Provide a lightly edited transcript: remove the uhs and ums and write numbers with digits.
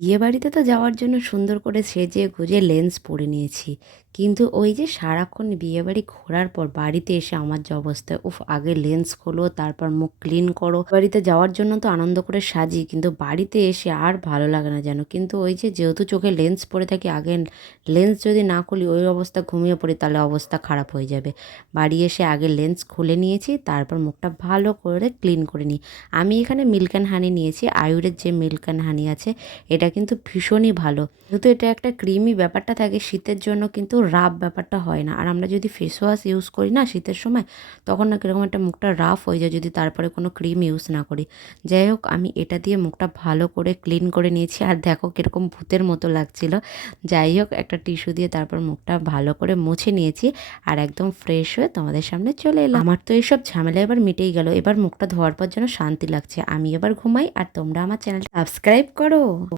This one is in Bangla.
বিয়েবাড়িতে তো যাওয়ার জন্য সুন্দর করে সেজে গুজে লেন্স পরে নিয়েছি। কিন্তু ওই যে সারাক্ষণ বিয়েবাড়ি ঘোরার পর বাড়িতে এসে আমার যে অবস্থা, উফ! আগে লেন্স খোলো, তারপর মুখ ক্লিন করো। বাড়িতে যাওয়ার জন্য তো আনন্দ করে সাজি, কিন্তু বাড়িতে এসে আর ভালো লাগে না যেন। কিন্তু ওই যে যেহেতু চোখে লেন্স পরে থাকি, আগে লেন্স যদি না খুলি ওই অবস্থা ঘুমিয়ে পড়ি, তাহলে অবস্থা খারাপ হয়ে যাবে। বাড়ি এসে আগে লেন্স খুলে নিয়েছি, তারপর মুখটা ভালো করে ক্লিন করে নিই। আমি এখানে মিল্ক অ্যান্ড হানি নিয়েছি, আয়ুরের যে মিল্ক অ্যান্ড হানি আছে, এটা কিন্তু ভীষণই ভালো। যেহেতু এটা একটা ক্রিমি ব্যাপারটা থাকে, শীতের জন্য কিন্তু রাফ ব্যাপারটা হয় না। আর আমরা যদি ফেস ওয়াশ ইউজ করি না শীতের সময়, তখন না কীরকম একটা মুখটা রাফ হয়ে যায় যদি তারপরে কোনো ক্রিম ইউজ না করি। যাই হোক, আমি এটা দিয়ে মুখটা ভালো করে ক্লিন করে নিয়েছি। আর দেখো কীরকম ভূতের মতো লাগছিল। যাই হোক, একটা টিস্যু দিয়ে তারপর মুখটা ভালো করে মুছে নিয়েছি আর একদম ফ্রেশ হয়ে তোমাদের সামনে চলে এলাম। আমার তো এইসব ঝামেলা এবার মিটেই গেল। এবার মুখটা ধোয়ার পর যেন শান্তি লাগছে। আমি এবার ঘুমাই, আর তোমরা আমার চ্যানেল সাবস্ক্রাইব করো।